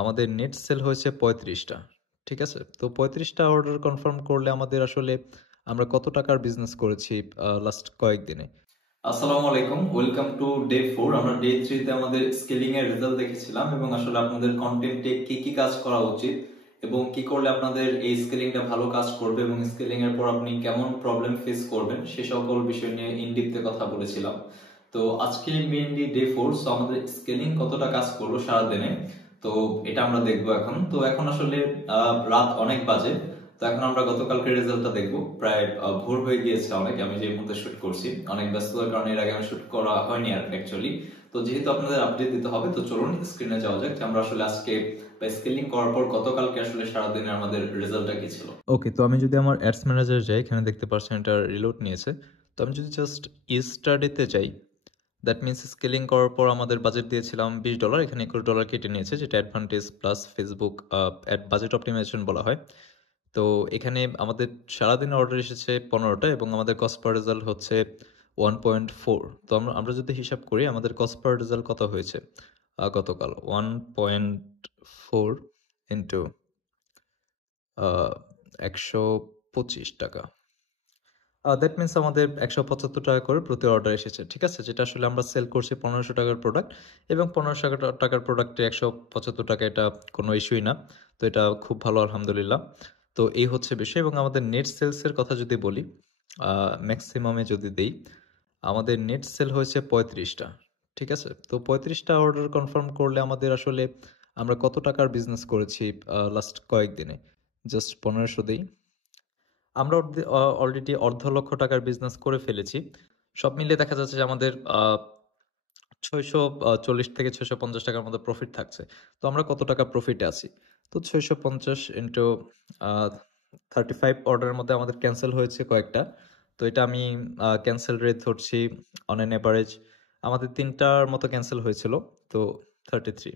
আমাদের net sell হয়েছে 35টা। ঠিক আছে? তো 35টা অর্ডার কনফার্ম করলে আমাদের আসলে আমরা কত টাকার বিজনেস করেছি লাস্ট কয়েকদিনে? আসসালামু আলাইকুম, ওয়েলকাম টু ডে 4। আমরা ডে 3 তে আমাদের স্কেলিং এর রেজাল্ট দেখেছিলাম এবং আসলে আপনাদের কন্টেন্টে কি কি কাজ করা উচিত এবং কি করলে আপনাদের এই স্কেলিংটা ভালো কাজ করবে এবং স্কেলিং এর পর আপনি কেমন প্রবলেম ফেস করবেন সে সকল বিষয় নিয়ে ইন ডিপথে কথা বলেছিলাম। তো আজকে মেইনলি ডে 4, সো আমাদের স্কেলিং কতটা কাজ করলো সারাদিনে, তো এটা আমরা দেখবো এখন। তো এখন আসলে রাত অনেক বাজে, তো এখন আমরা গতকালকে রেজাল্টটা দেখবো। প্রায় ভোর হয়ে গিয়েছে অনেক, আমি যে মুহূর্তে শুট করছি অনেক ব্যস্ততার কারণে এর আগে আমি শুট করা হয়নি আর অ্যাকচুয়ালি। তো যেহেতু আপনাদের আপডেট দিতে হবে, তো চলুন স্ক্রিনে যাওয়া যাক যে আমরা আসলে আজকে স্কেলিং করার পর গতকালকে আসলে সারাদিনে আমাদের রেজাল্টটা কি ছিল। ওকে, তো আমি যদি আমার অ্যাডস ম্যানেজার যাই, এখানে দেখতে পাচ্ছেন এটা রিলোড নিয়েছে। তো আমি যদি জাস্ট ইস্টারডেতে যাই, দ্যাট মিনস স্কেলিং করার পর আমাদের বাজেট দিয়েছিলাম $20, এখানে $21 কেটে নিয়েছে, যেটা advantage plus Facebook ad budget optimisation বলা হয়। তো এখানে আমাদের সারাদিনের অর্ডার এসেছে 15টা এবং আমাদের কস্ট পার রেজাল্ট হচ্ছে 1.4। তো আমরা যদি হিসাব করি আমাদের কস্ট পার রেজাল্ট কত হয়েছে গতকাল, 1.4 ইন্টু 125 টাকা, দ্যাট মিনস আমাদের 175 টাকা করে প্রতি অর্ডার এসেছে। ঠিক আছে, যেটা আসলে আমরা সেল করছি 1500 টাকার প্রোডাক্ট এবং 1500 টাকার প্রোডাক্টে 175 টাকা, এটা কোনো ইস্যুই না। তো এটা খুব ভালো, আলহামদুলিল্লাহ। তো এই হচ্ছে বিষয়। এবং আমাদের নেট সেলসের কথা যদি বলি, ম্যাক্সিমামে যদি দেই, আমাদের নেট সেল হয়েছে 35টা। ঠিক আছে, তো 35টা অর্ডার কনফার্ম করলে আমাদের আসলে আমরা কত টাকার বিজনেস করেছি লাস্ট কয়েকদিনে, জাস্ট 1500 দিই। আমরা অলরেডি $250,000 বিজনেস করে ফেলেছি। সব মিলিয়ে দেখা যাচ্ছে যে আমাদের 640 থেকে 650 টাকার মতো প্রফিট থাকছে। তো আমরা কত টাকা প্রফিটে আছি? তো 650 ইন্টু 35 অর্ডারের মধ্যে আমাদের ক্যান্সেল হয়েছে কয়েকটা। তো এটা আমি ক্যান্সেল রেট ধরছি অন অ্যান এভারেজ আমাদের 3টার মতো ক্যান্সেল হয়েছিল। তো 33,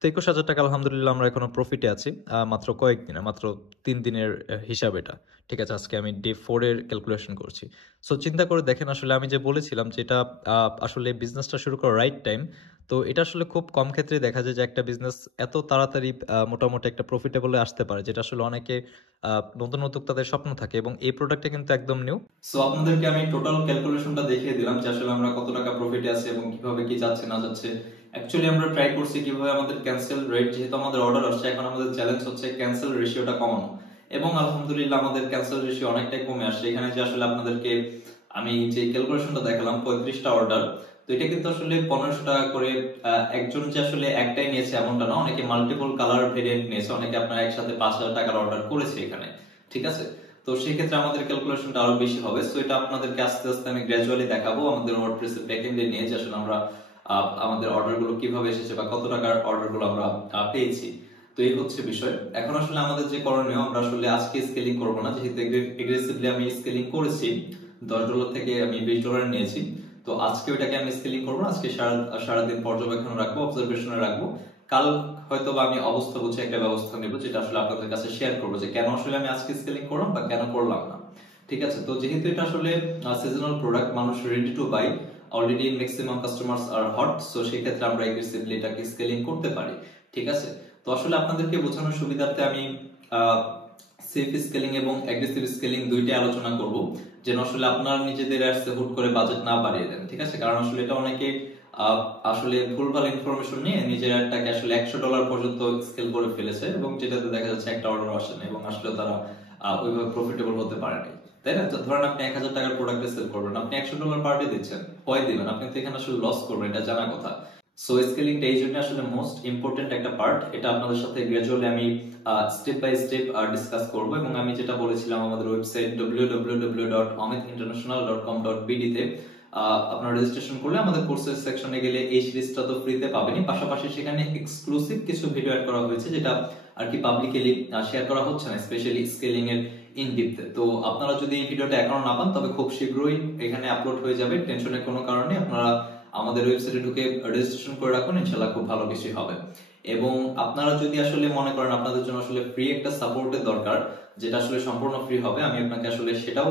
তো 21,000 টাকা আলহামদুলিল্লাহ আমরা এখনো প্রফিটে আছি। মাত্র কয়েকদিনে, মাত্র 3 দিনের হিসাব এটা। ঠিক আছে, আজকে আমি ডে 4 এর ক্যালকুলেশন করছি। সো চিন্তা করে দেখেন, আসলে আমি যে বলেছিলাম যে এটা আসলে বিজনেসটা শুরু করার রাইট টাইম। তো এটা আসলে খুব কম ক্ষেত্রে দেখা যায় যে একটা বিজনেস এত তাড়াতাড়ি মোটামুটি একটা প্রফিটেবলে আসতে পারে, যেটা আসলে অনেকে নতুন উদ্যোক্তাদের স্বপ্ন থাকে এবং এই প্রোডাক্টটা কিন্তু একদম নিউ। সো আপনাদেরকে আমি টোটাল ক্যালকুলেশনটা দেখিয়ে দিলাম যে আসলে আমরা কত টাকা প্রফিটে আছি এবং কিভাবে কি যাচ্ছে না যাচ্ছে। অ্যাকচুয়ালি আমরা ট্রাই করছি কিভাবে আমাদের ক্যান্সেল রেট, যেহেতু আমাদের অর্ডার আসছে, এখন আমাদের চ্যালেঞ্জ হচ্ছে ক্যান্সেল রেশিওটা কমানো। এবং আলহামদুলিল্লাহ আমাদের ক্যান্সেল রেশিও অনেকটাই কমে আসছে। এখানে যে আসলে আপনাদেরকে আমি যে ক্যালকুলেশনটা দেখালাম 35টা অর্ডার, তো এটা কিন্তু আসলে 1500 টাকা করে। একজন যে আসলে একটাই নিয়েছে এমনটা না, অনেকে মাল্টিপল কালার ভেরিয়েন্ট নিয়েছে, অনেকে আপনার একসাথে 5000 টাকার অর্ডার করেছে এখানে। ঠিক আছে, তো সেই ক্ষেত্রে আমাদের ক্যালকুলেশনটা আরো বেশি হবে। সো এটা আপনাদেরকে আস্তে আস্তে আমি গ্র্যাজুয়ালি দেখাবো আমাদের ওয়ার্ডপ্রেসের ব্যাকএন্ডে নিয়ে, যে আসলে আমরা আমাদের অর্ডারগুলো কিভাবে এসেছে বা কত টাকার অর্ডারগুলো আমরা পেয়েছি। তো এই হচ্ছে বিষয়। এখন আসলে আমাদের যে করণীয়, আমরা আসলে আজকে স্কেলিং করব না, যেহেতু এগ্রেসিভলি আমি স্কেলিং করেছি, $10 থেকে আমি $20 নিয়েছি। তো আজকে ওটাকে আমি স্কেলিং করবো না, আজকে সারাদিন পর্যবেক্ষণ রাখবো, অবজারভেশনে রাখবো। কাল হয়তো বা আমি অবস্থা বুঝে একটা ব্যবস্থা নেব, যেটা আসলে আপনাদের কাছে শেয়ার করবো যে কেন আসলে আমি আজকে স্কেলিং করলাম বা কেন করলাম না। ঠিক আছে, তো যেহেতু এটা আসলে সিজনাল প্রোডাক্ট, মানুষ ready to buy, already maximum customers are hot, so সেই ক্ষেত্রে আমরা এগ্রেসিভলি এটাকে স্কেলিং করতে পারি। ঠিক আছে, তো আসলে আপনাদেরকে বোঝানোর সুবিধার্থে আমি সেফ স্কেলিং এবং অ্যাগ্রেসিভ স্কেলিং দুইটাই আলোচনা করব, যেন আসলে আপনারা নিজেদের অ্যাডসে হুট করে বাজেট না বাড়িয়ে দেন। ঠিক আছে, কারণ আসলে এটা অনেকে আসলে ভুলভাল ইনফরমেশন নিয়ে নিজের অ্যাডটাকে আসলে $100 পর্যন্ত স্কেল করে ফেলেছে এবং যেটাতে দেখা যাচ্ছে একটা অর্ডার আসে না এবং আসলে তারা ওইভাবে প্রফিটেবল হতে পারেনি। তাই না? ধরেন আপনি 1000 টাকার প্রোডাক্টে সেল করবেন, আপনি $100 পার ডে দিচ্ছেন, পয় দিবেন, আপনি তো এখানে আসলে লস করবেন, এটা জানা কথা। সো স্কেলিংটা এই জন্য আসলে মোস্ট ইম্পর্টেন্ট একটা পার্ট। এটা আপনাদের সাথে গ্রাজুয়ালি আমি স্টেপ বাই স্টেপ ডিসকাস করব। এবং আমি যেটা বলেছিলাম আমাদের ওয়েবসাইট www.amithinternational.com.bd তে আপনারা রেজিস্ট্রেশন করলে আমাদের কোর্সের সেকশনে গেলে এই সিরিজটা তো ফ্রিতে পাবেনই, পাশাপাশি সেখানে এক্সক্লুসিভ কিছু ভিডিও অ্যাড করা হয়েছে, যেটা আর কি পাবলিকলি শেয়ার করা হচ্ছে না, স্পেশালি স্কেলিং এর ইন ডেপথে। তো আপনারা যদি এই ভিডিওটা এখনো না পান, তবে খুব শীঘ্রই এখানে আপলোড হয়ে যাবে, টেনশনের কোনো কারণে। আপনারা আমাদের ওয়েবসাইটে ঢুকে রেজিস্ট্রেশন করে রাখুন, ইনশাআল্লাহ খুব ভালো কিছু হবে। এবং আপনারা যদি আসলে মনে করেন আপনাদের জন্য আসলে ফ্রি একটা সাপোর্টের দরকার, যেটা আসলে সম্পূর্ণ ফ্রি হবে, আমি আপনাকে আসলে সেটাও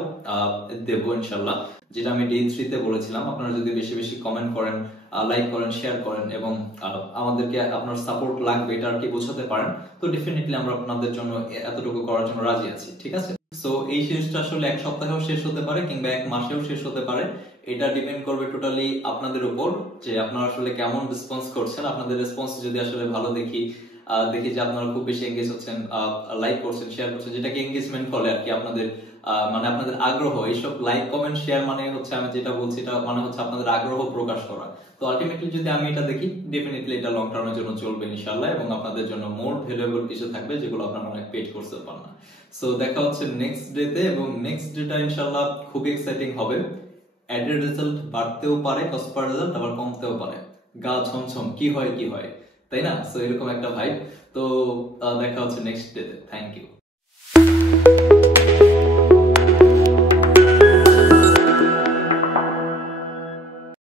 দেব ইনশাআল্লাহ, যেটা আমি ডে 3 তে বলেছিলাম। আপনারা যদি বেশি বেশি কমেন্ট করেন, লাইক করেন, শেয়ার করেন এবং আমাদেরকে আপনার সাপোর্ট লাগবে এটা আর কি বোঝাতে পারেন, তো ডেফিনেটলি আমরা আপনাদের জন্য এতটুকু করার জন্য রাজি আছি, ঠিক আছে? সো এই সিরিজটা আসলে এক সপ্তাহেও শেষ হতে পারে কিংবা এক মাসেও শেষ হতে পারে, এটা ডিপেন্ড করবে টোটালি আপনাদের উপর যে আপনারা আসলে কেমন রেসপন্স করছেন। আপনাদের রেসপন্স যদি আসলে ভালো দেখি, দেখি যে আপনারা খুব বেশি এঙ্গেজ হচ্ছেন, লাইক করছেন, শেয়ার করছেন, যেটাকে এঙ্গেজমেন্ট বলে আর কি, আপনাদের মানে আপনাদের আগ্রহ, এইসব লাইক কমেন্ট শেয়ার মানে হচ্ছে, আমি যেটা বলছি এটা মানে হচ্ছে আপনাদের আগ্রহ প্রকাশ করা। তো আলটিমেটলি যদি আমি এটা দেখি, ডেফিনেটলি এটা লং টার্মের জন্য চলবে ইনশাআল্লাহ, এবং আপনাদের জন্য মোর ভ্যালুয়েবল কিছু থাকবে যেগুলো আপনারা অনেক পেড করতে পারেন না। সো দেখা হচ্ছে নেক্সট ডেতে, এবং নেক্সট ডেটা ইনশাআল্লাহ খুবই এক্সাইটিং হবে। অ্যাডের রেজাল্ট বাড়তেও পারে, কস্ট পার রেজাল্ট আবার কমতেও পারে, গা ছমছম কি হয় কি হয়, তাই না? সো এরকম একটা ভাইব। তো দেখা হচ্ছে নেক্সট ডেতে। Thank you.